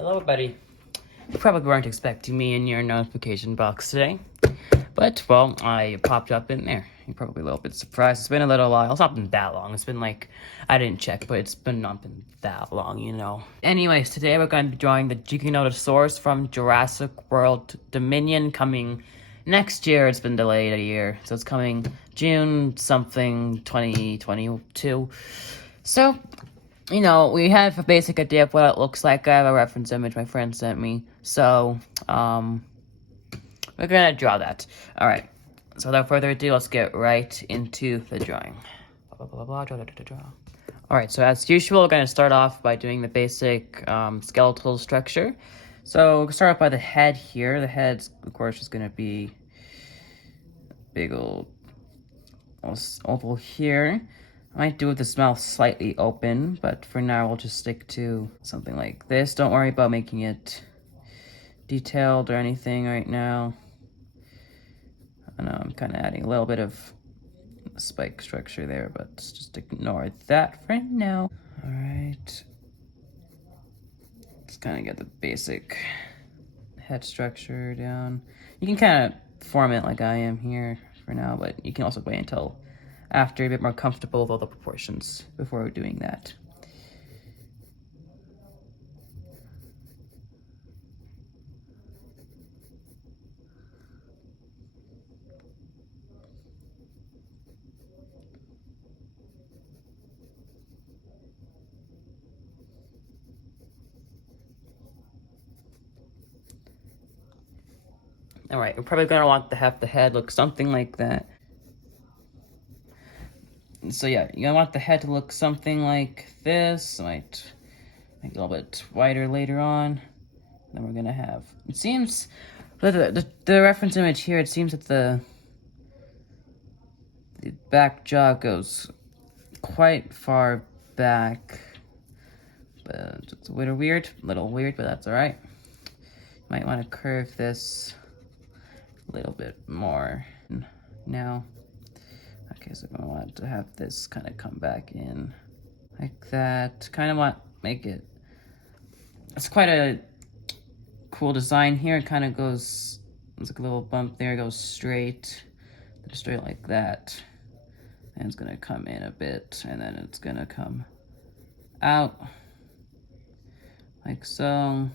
Hello, everybody. You probably weren't expecting me in your notification box today, but, well, I popped up in there. You're probably a little bit surprised. It's been a little while. It's not been that long. It's been like, I didn't check, but it's been not been that long, you know. Anyways, today we're going to be drawing the Giganotosaurus from Jurassic World Dominion, coming next year. It's been delayed a year, so it's coming June something 2022. So, you know, we have a basic idea of what it looks like. I have a reference image my friend sent me. So, we're gonna draw that. Alright, so without further ado, let's get right into the drawing. Blah, blah, blah, blah, draw. Alright, so as usual, we're gonna start off by doing the basic skeletal structure. So, we'll start off by the head here. The head, of course, is gonna be big old oval here. I might do with this mouth slightly open, but for now we'll just stick to something like this. Don't worry about making it detailed or anything right now. I know I'm kind of adding a little bit of spike structure there, but just ignore that for now. All right. Just kind of get the basic head structure down. You can kind of form it like I am here for now, but you can also wait until after a bit more comfortable with all the proportions before doing that. All right, we're probably gonna want to have the head look something like that. So yeah, you're gonna want the head to look something like this. Might make it a little bit wider later on. Then we're gonna have, it seems, the reference image here, it seems that the back jaw goes quite far back. But it's a little weird, but that's all right. Might want to curve this a little bit more now. Okay, so I want to have this kind of come back in like that. Kind of want to make it, it's quite a cool design here. It kind of goes, there's like a little bump there, it goes straight like that. And it's gonna come in a bit, and then it's gonna come out like so.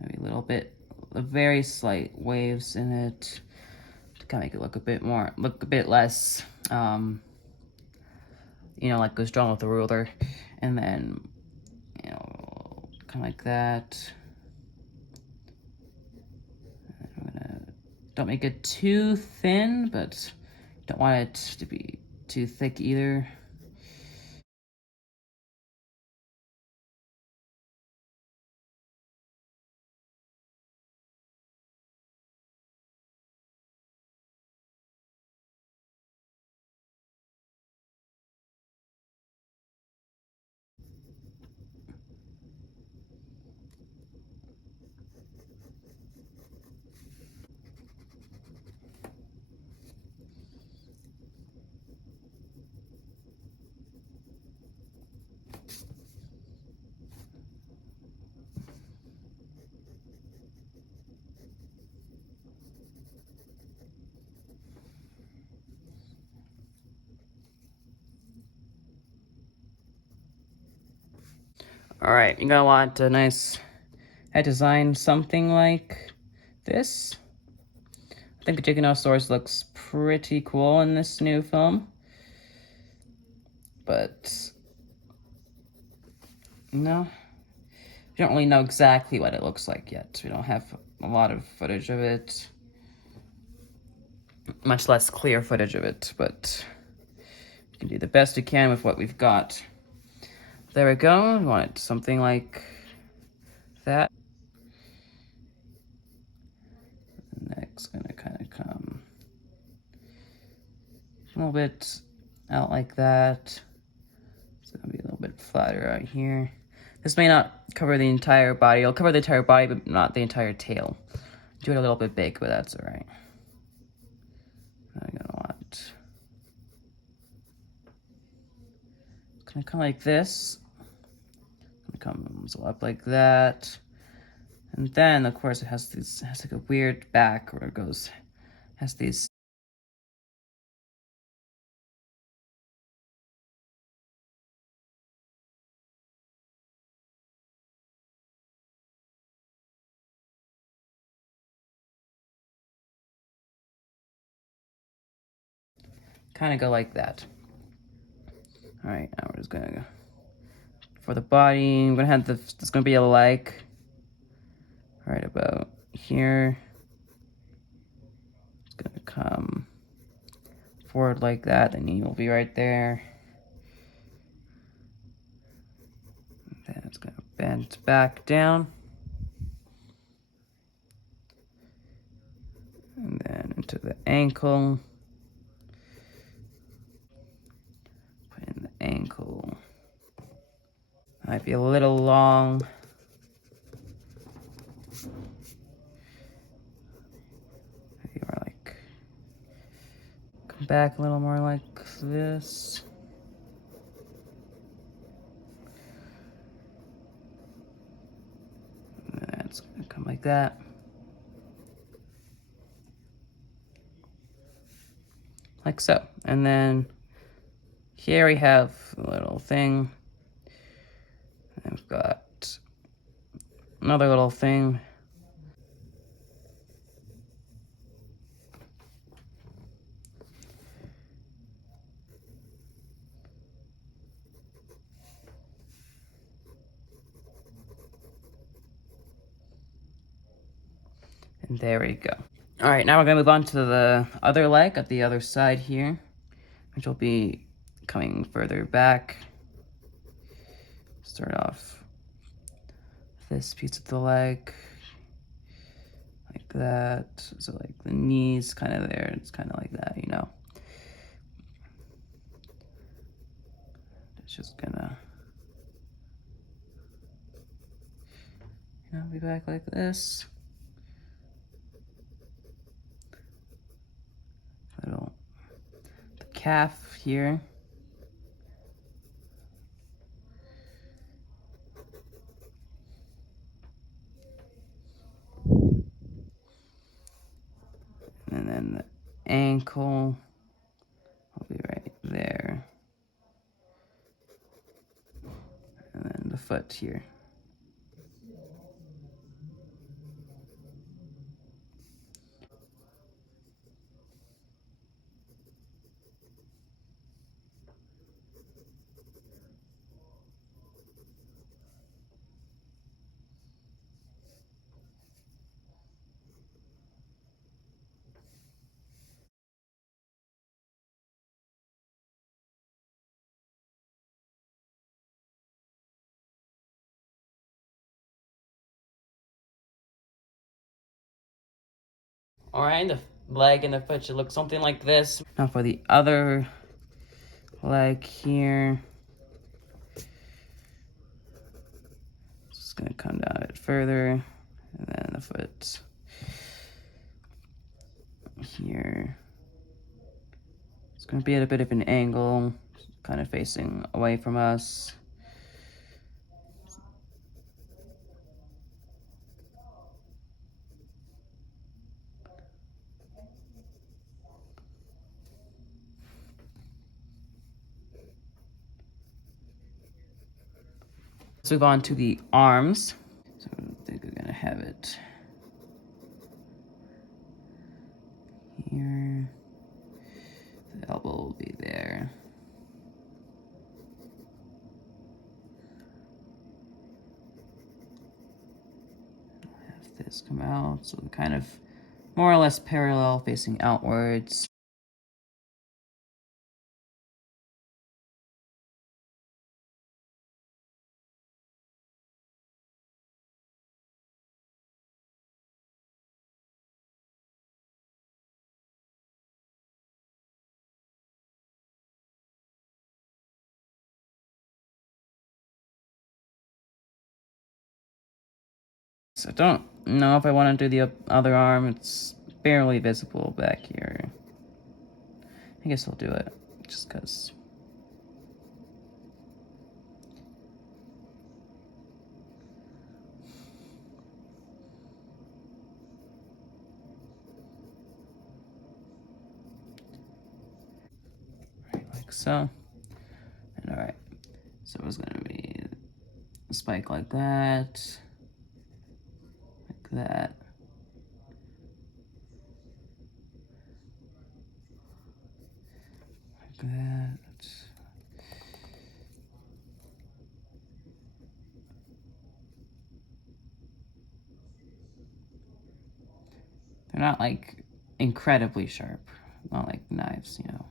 Maybe a little bit, very slight waves in it to kind of make it look a bit less, you know, like goes drawn with a ruler. And then, you know, kind of like that. Don't make it too thin, but don't want it to be too thick either. All right, you're gonna want a nice head design, something like this. I think the Giganotosaurus looks pretty cool in this new film, but no, we don't really know exactly what it looks like yet. We don't have a lot of footage of it, much less clear footage of it, but we can do the best we can with what we've got. There we go. We want something like that. The neck's gonna kind of come a little bit out like that. It's gonna be a little bit flatter out here. This may not cover the entire body. It'll cover the entire body, but not the entire tail. Do it a little bit big, but that's all right. I'm gonna want, it's gonna come like this. Come So up like that. And then, of course, it has like a weird back where it goes, has these. Kind of go like that. All right, now we're just gonna go for the body. I'm gonna have there's gonna be a leg right about here. It's gonna come forward like that, and you'll be right there. Then it's gonna bend back down, and then into the ankle. Put in the ankle. Might be a little long. Maybe more like come back a little more like this. And then it's gonna come like that. Like so. And then here we have a little thing. And we've got another little thing. And there we go. All right, now we're gonna move on to the other leg at the other side here, which will be coming further back. Start off this piece of the leg, like that. So like the knees kind of there, it's kind of like that, you know. It's just gonna, you know, be back like this. Little the calf here. And then the ankle will be right there. And then the foot here. All right, the leg and the foot should look something like this. Now for the other leg here. Just gonna come down a bit further, and then the foot here. It's gonna be at a bit of an angle, kind of facing away from us. Let's move on to the arms. So I think we're gonna have it here. The elbow will be there. Have this come out, so kind of more or less parallel, facing outwards. So I don't know if I want to do the other arm. It's barely visible back here. I guess I'll do it just because. so. And all right, so it's gonna be a spike like that, like that. Like that. They're not like incredibly sharp, not like knives, you know.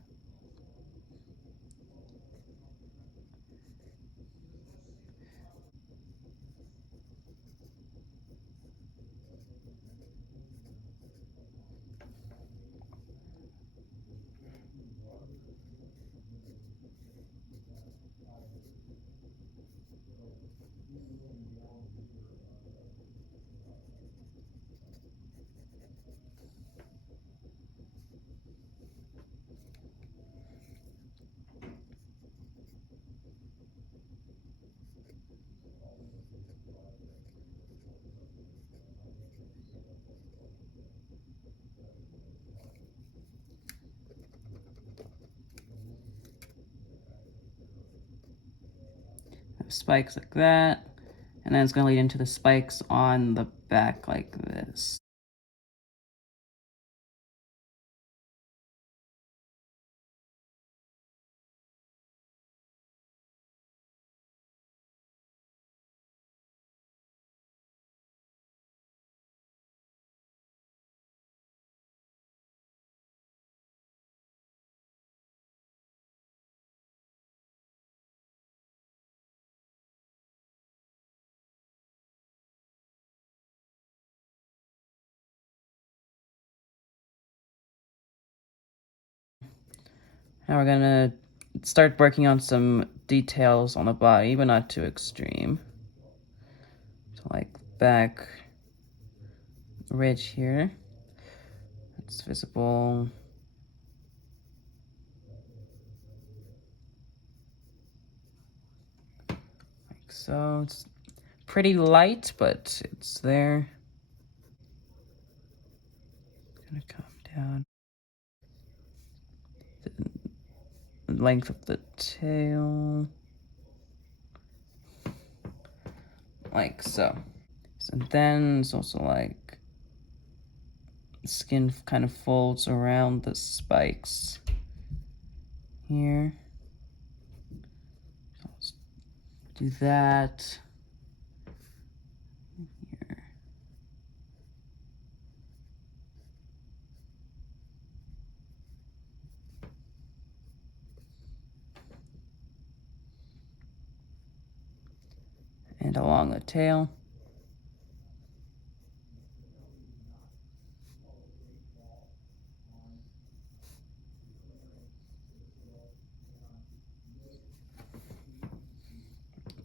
Spikes like that, and then it's going to lead into the spikes on the back like this. Now we're going to start working on some details on the body, but not too extreme. So like back ridge here, it's visible. Like so. It's pretty light, but it's there. It's gonna come down. The length of the tail. Like so. So then it's also like the skin kind of folds around the spikes here. So let's do that. Here. And along the tail.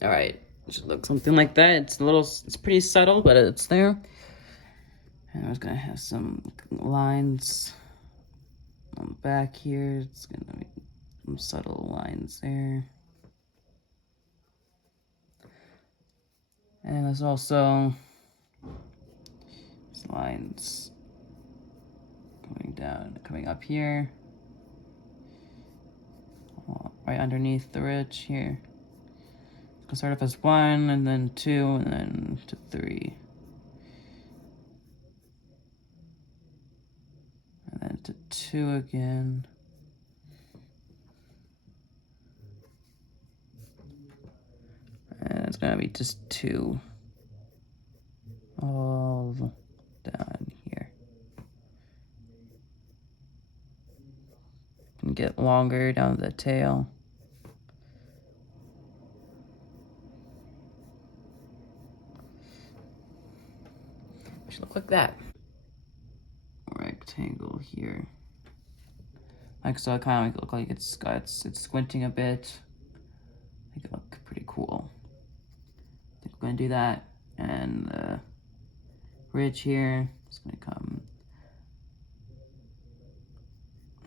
All right, it should look something like that. It's pretty subtle, but it's there. And I was gonna have some lines on the back here. It's gonna be some subtle lines there. And there's also lines going down, coming up here. Right underneath the ridge here. It'll start off as 1, and then 2, and then to 3. And then to 2 again. And it's gonna be just 2. All down here. And get longer down the tail. Should look like that. Rectangle here. Like so, it kind of look like it's squinting a bit. Make it look pretty cool. I think we're gonna do that, and the ridge here is gonna come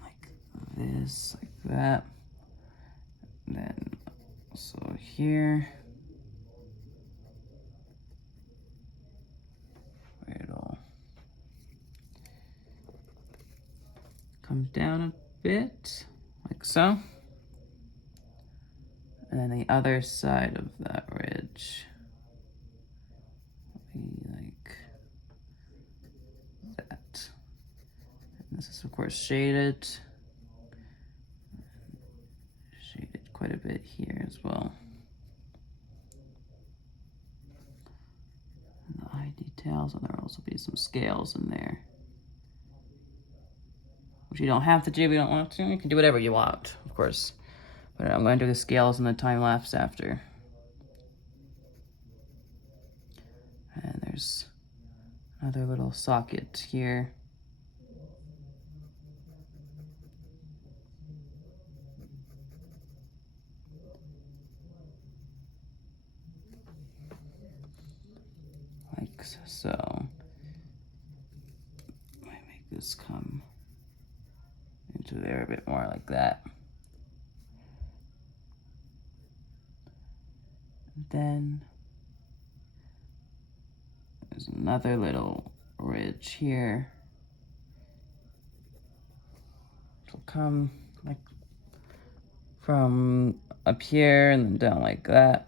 like this, like that. And then also here, where it'll come down a bit, like so. And then the other side of that ridge will be like that. And this is of course shaded. Shaded quite a bit here as well. And the eye details, and there'll also be some scales in there. Which you don't have to do if you don't want to. You can do whatever you want, of course. But I'm going to do the scales and the time lapse after. And there's another little socket here. Like so. I make this come into there a bit more like that. And then there's another little ridge here. It'll come like from up here and then down like that.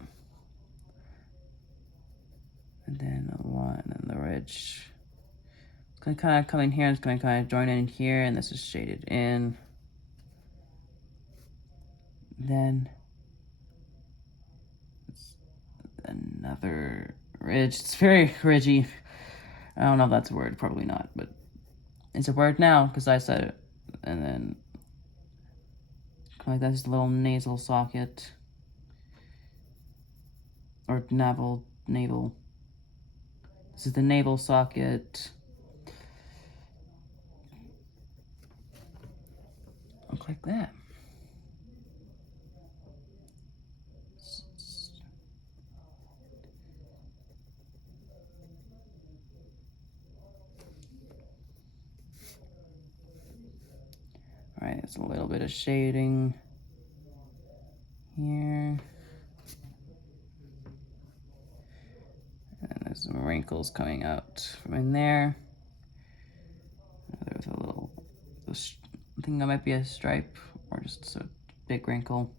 And then a line and the ridge. It's gonna kind of come in here, and it's gonna kind of join in here, and this is shaded in. Then it's another ridge. It's very ridgy. I don't know if that's a word, probably not, but it's a word now because I said it. And then like that's a little nasal socket. Or navel. This is the navel socket. Look like that. All right, it's a little bit of shading here. And there's some wrinkles coming out from in there. There's a little, I think that might be a stripe or just a big wrinkle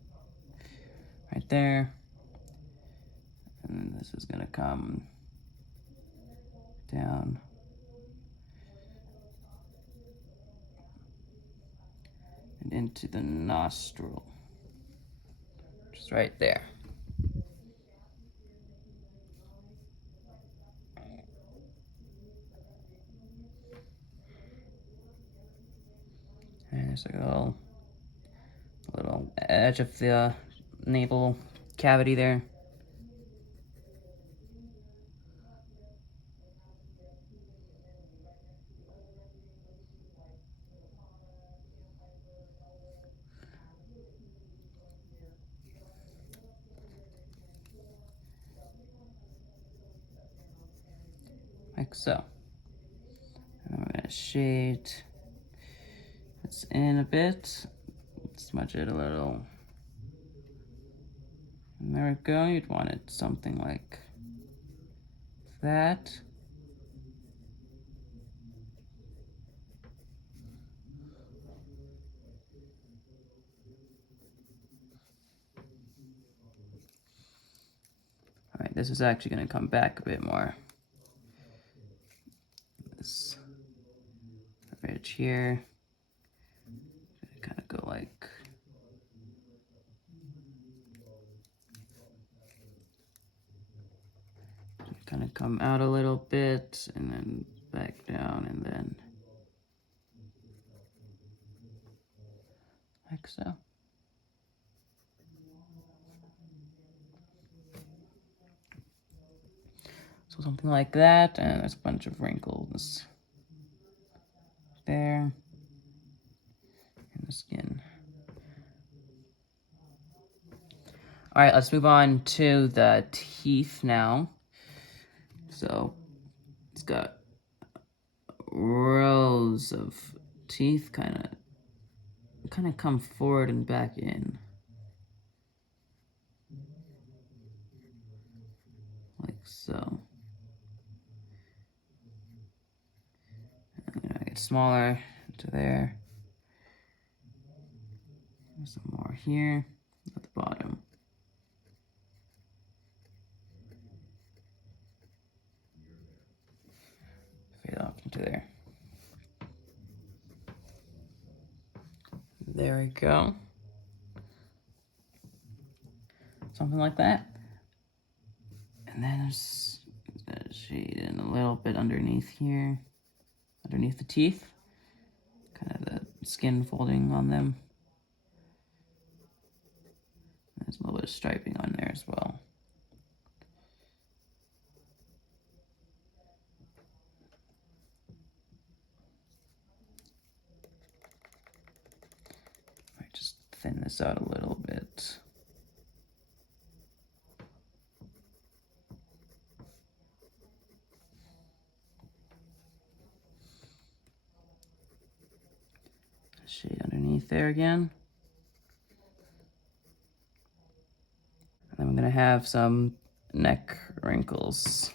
right there. And this is gonna come down. And into the nostril, just right there. And there's like a little edge of the navel cavity there. Like so. And I'm gonna shade this in a bit. Smudge it a little. And there we go. You'd want it something like that. All right, this is actually gonna come back a bit more. This ridge here, kind of go like kind of come out a little bit and then back down and then like so. So something like that, and there's a bunch of wrinkles there in the skin. All right, let's move on to the teeth now. So it's got rows of teeth kind of come forward and back in. Like so. And I get smaller to there. There's some more here at the bottom. to there. There we go. Something like that. And then there's a shade in a little bit underneath here, underneath the teeth. Kind of the skin folding on them. There's a little bit of striping on there as well. Might just thin this out a little bit. Shade underneath there again. And then I'm gonna have some neck wrinkles.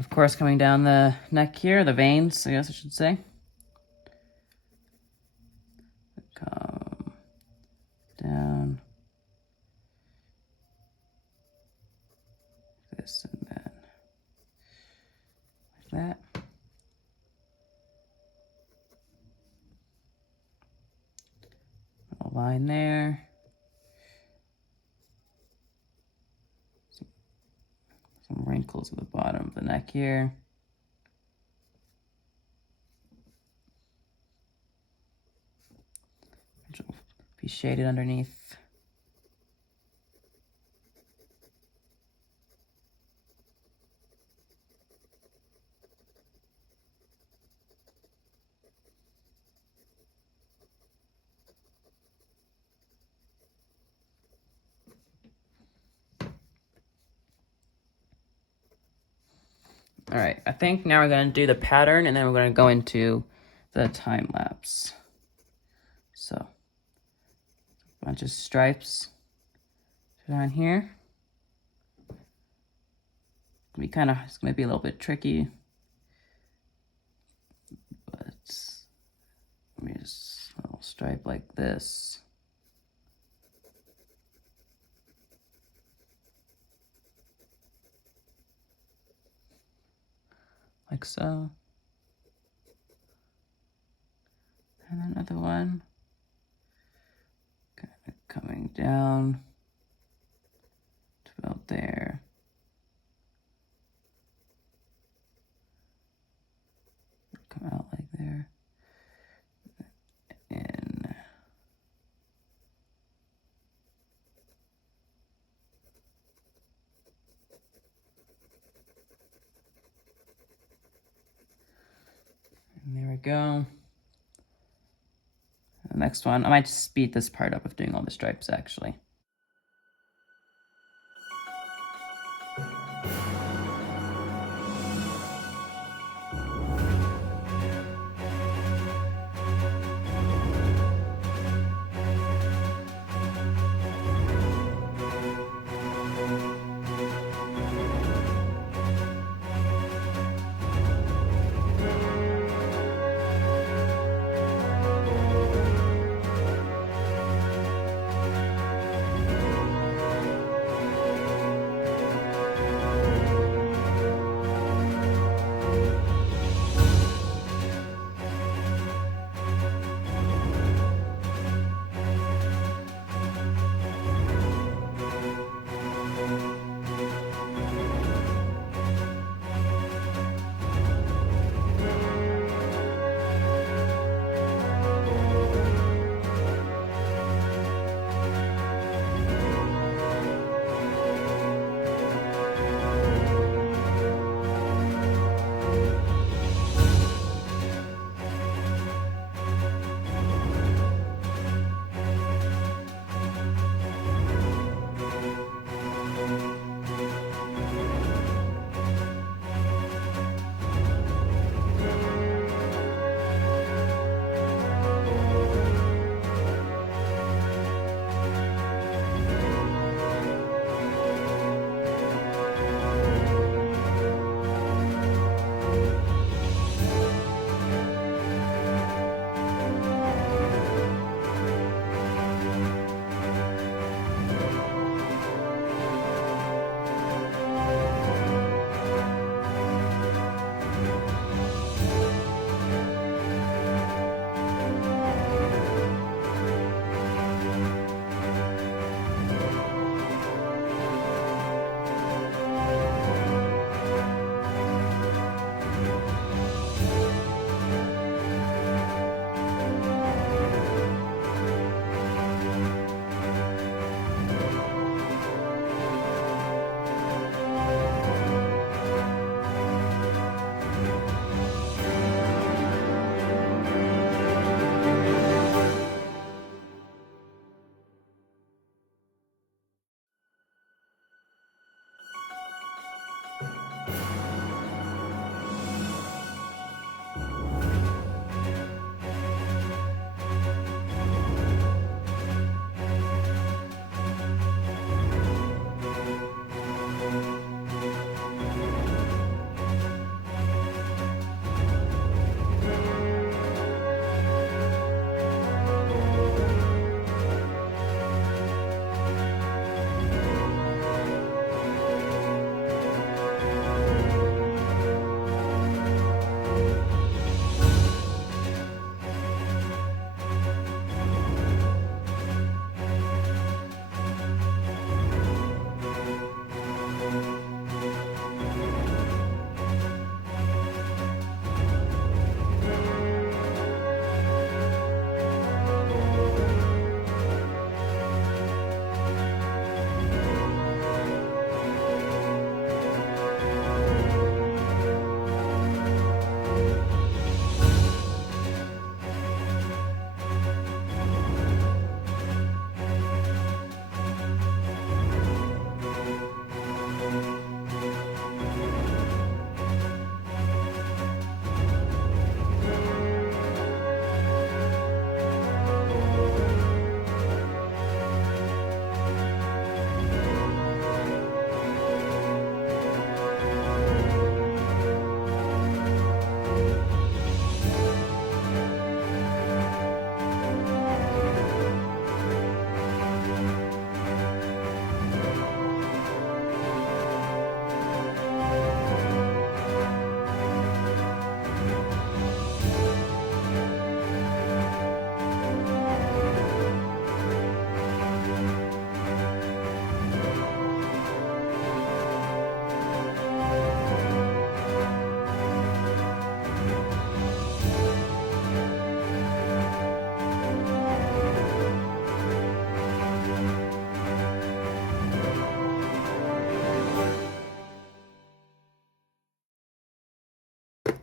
Of course, coming down the neck here, the veins, I guess I should say. Come down. This and then like that. A line there. Some wrinkles at the bottom of the neck here. Which will be shaded underneath. All right, I think now we're going to do the pattern and then we're going to go into the time lapse. So, a bunch of stripes down here. It's going to be a little bit tricky, but let me just a little stripe like this. Like so. And another one. Kind of coming down to about there. Come out like there. In. And there we go. The next one, I might just speed this part up of doing all the stripes actually.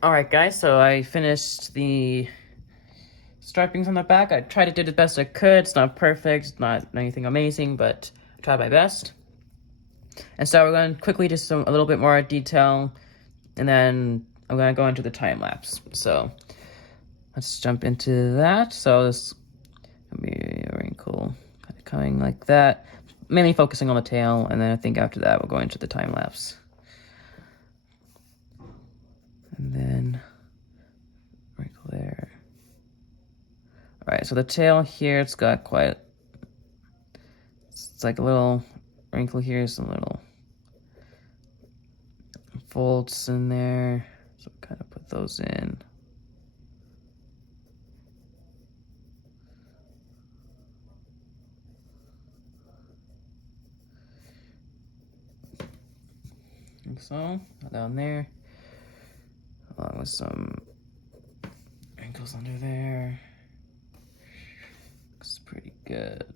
Alright guys, so I finished the stripings on the back. I tried to do the best I could. It's not perfect, it's not anything amazing, but I tried my best. And so we're going to quickly just a little bit more detail, and then I'm going to go into the time lapse. So let's jump into that. So this will be a wrinkle kind of coming like that, mainly focusing on the tail, and then I think after that we'll go into the time lapse. And then wrinkle there. Alright, so the tail here, it's got quite, it's like a little wrinkle here, some little folds in there. So kind of put those in. Like so, down there. Along with some wrinkles under there. Looks pretty good.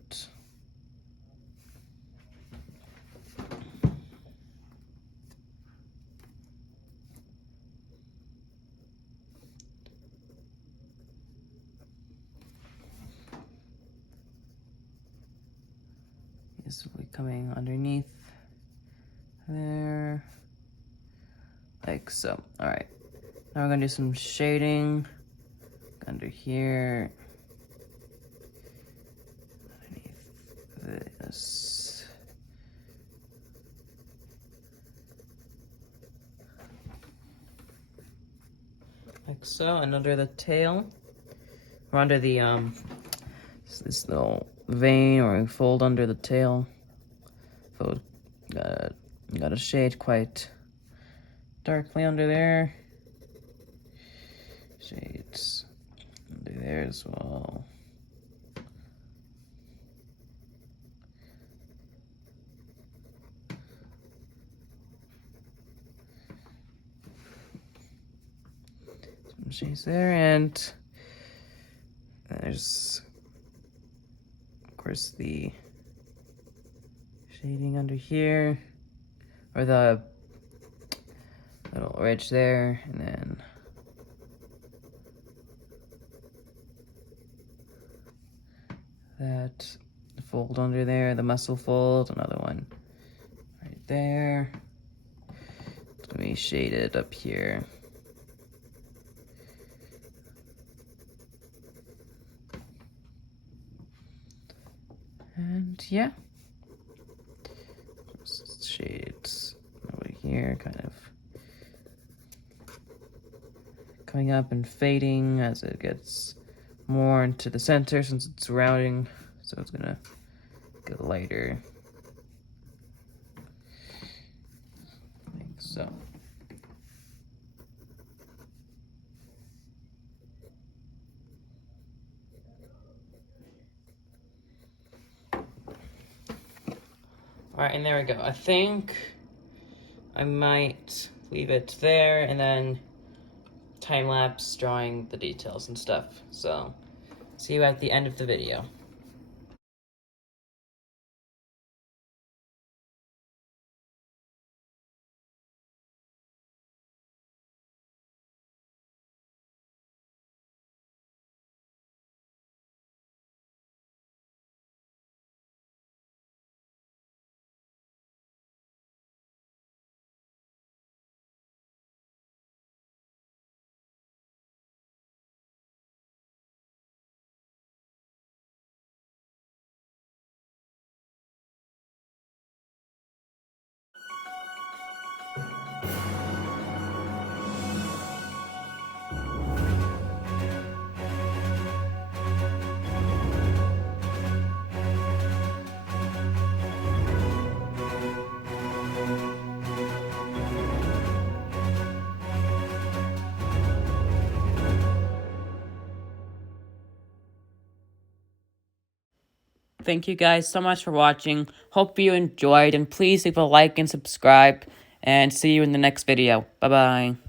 This will be coming underneath there. Like so. Alright. Now we're gonna do some shading under here. Underneath this. Like so, and under the tail. Or under the this little vein or fold under the tail. So got a shade quite darkly under there. Shades under there as well. Some shades there, and there's of course the shading under here, or the little ridge there, and then that fold under there, the muscle fold, another one right there. It's gonna be shaded up here. And yeah, shades over here, kind of coming up and fading as it gets more into the center since it's rounding, so it's gonna get lighter. Like so. Alright, and there we go. I think I might leave it there and then time-lapse drawing the details and stuff. So, see you at the end of the video. Thank you guys so much for watching. Hope you enjoyed, and please leave a like and subscribe, and see you in the next video. Bye-bye.